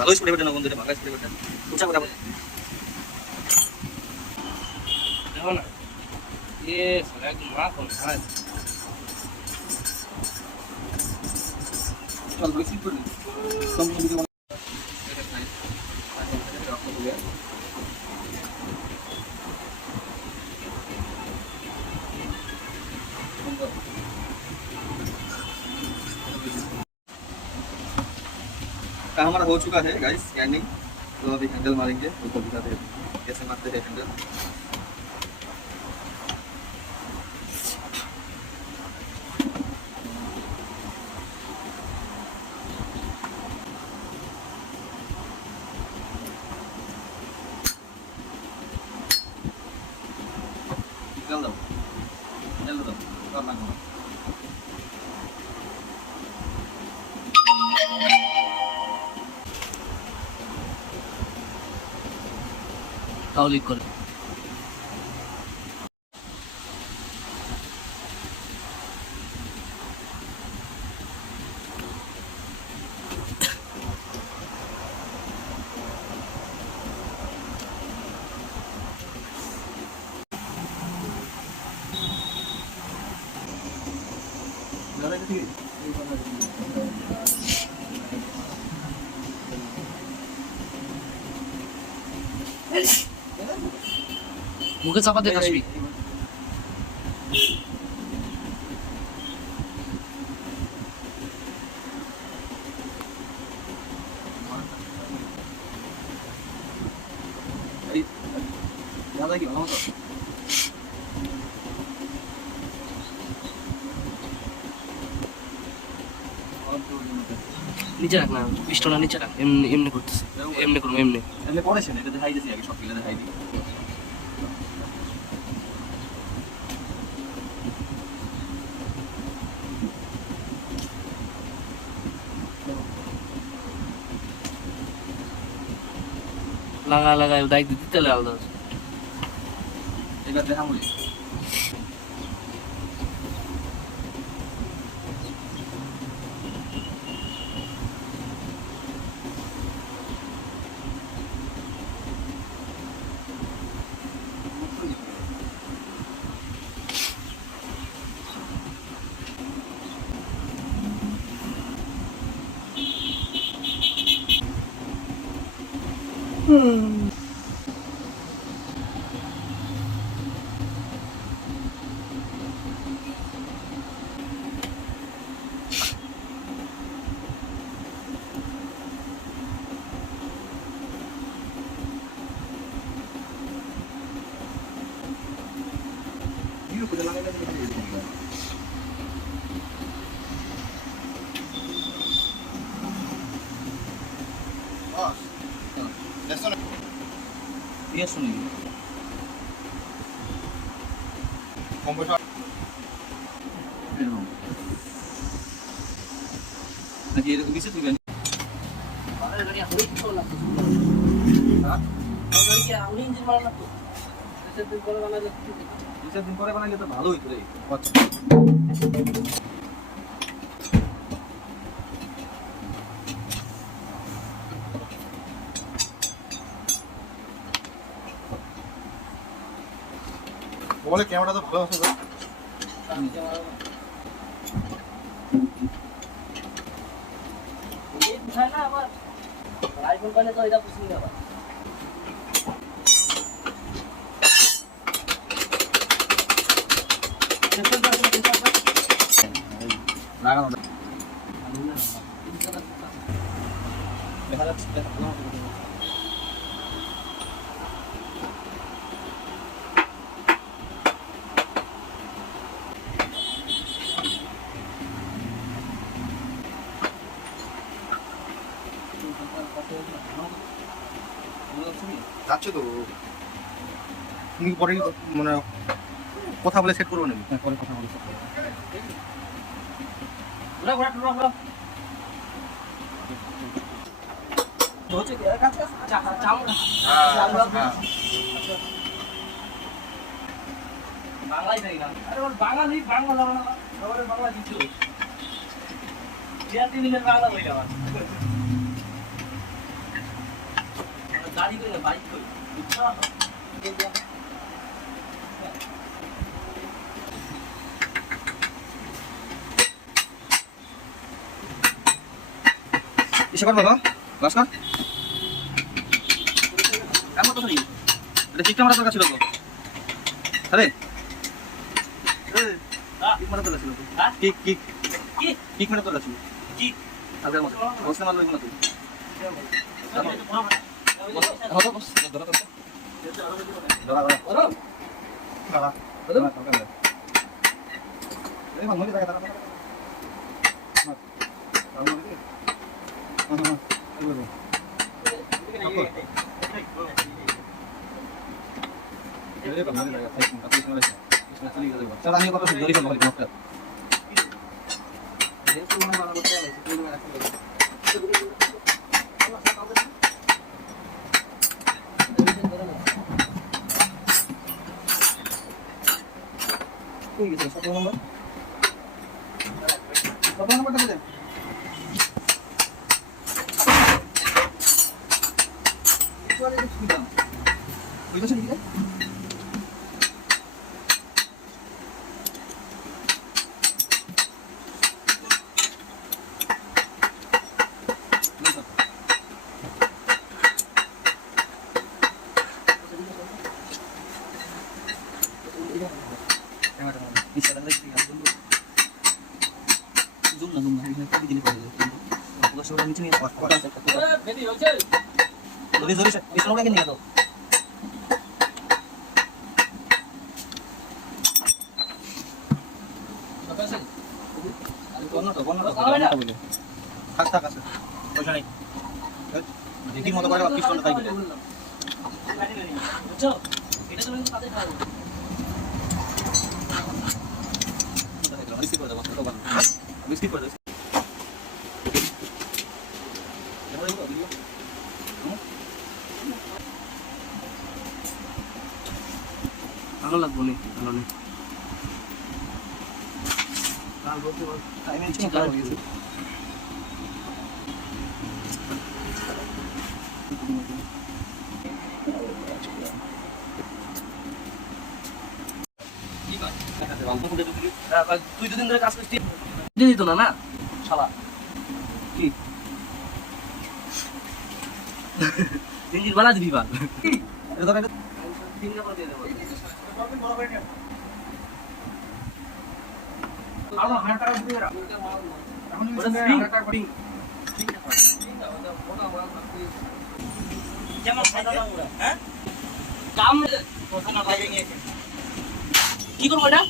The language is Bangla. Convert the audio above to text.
ভালোই স্প্রে বেটে না বন্ধু, ভাঙা স্প্রে বেটে উঁচা কথা বলে দেখো না একদম মাখন হ্যাঁ চল বেশি করে কম ভিডিও काम हमारा हो चुका है गाइस स्कैनिंग, तो अभी हैंडल मारेंगे, उसको दिखाते हैं कैसे मारते हैं हैंडल। चल दो कर लगा তাহলে করে মুখে চাপা দিয়ে আসবি ज्यादा की वाला तो নিচে রাখ না, পিস্টনটা নিচে রাখ, এমনি এমনি করতেছে, এমনি করবো এমনি এমনি পড়েছেন এটা দেখাই দিছি আগে সব কিলো দেখাই দিই লাগা লাগায় দায়িত্ব দিতে আলাদা এবার দেখামু ये सुनिए कंप्यूटर ये किसे तुम বাবার গাড়ি হই তো লাগতো হ্যাঁ আমার গাড়ি কি আউলি ইঞ্জিন মারা লাগতো এসে দিন পরে বানালে দুই দিন পরে বানাইলে তো ভালো হইতো রে বলে ক্যামেরা তো ভালো আছে তো এই বুঝায় না আবার আইফোন পালে তো এটা বুঝিনি আবার লাগানো দেখা যাচ্ছে যাচ্ছে তো তুমি পরে মানে কথা বলে সেট করবো নাকি পরে কথা বলে ঘোরা ঘোরা ঘোরা ঘোরা হচ্ছে কি কাছে চামড়া বাংলাই দেই না আরে ওর বাঙালি বাংলা সবার বাংলা দিছো জিয়া 3 মিনিট বাংলা বইলা বাড়ি কই না বাইক কই বুঝছো ইসে কর বাবা বাস কর কেমন তো ধরি এটা ঠিক মারা দরকার ছিল তো আরে হ্যাঁ কিক মারা দরকার ছিল তো হ্যাঁ কিক কিক কি কিক মারা দরকার ছিল কি আগের মতো বসতে মারলো না তুই বস ধরো তো ধরা ধরা বাবা এই ভালো লাগে দাঁড়া चल आने को तो जल्दी चल भाई कोई किसी सौ नंबर दे वाले कुछ भी काम कोई तो नहीं है বেটি হইছে মতো করে পিস্টনটা তাই বলে বুঝছো এটা তুমি তাতে খাও বিস্কিট করে দেবো বিস্কিট করে দেবো ভালো লাগবো নি ভালো নেই তুই দুদিন ধরে কাজ করছিস দিত না না শালা কি দিন বানা দিবি বা ফিঙ্গার করে দিয়ে দেবো আলো হাঁটা দিয়ে রাখ এখন হাঁটা করি যেমন সাদা দাও হ্যাঁ কাম কি করব এটা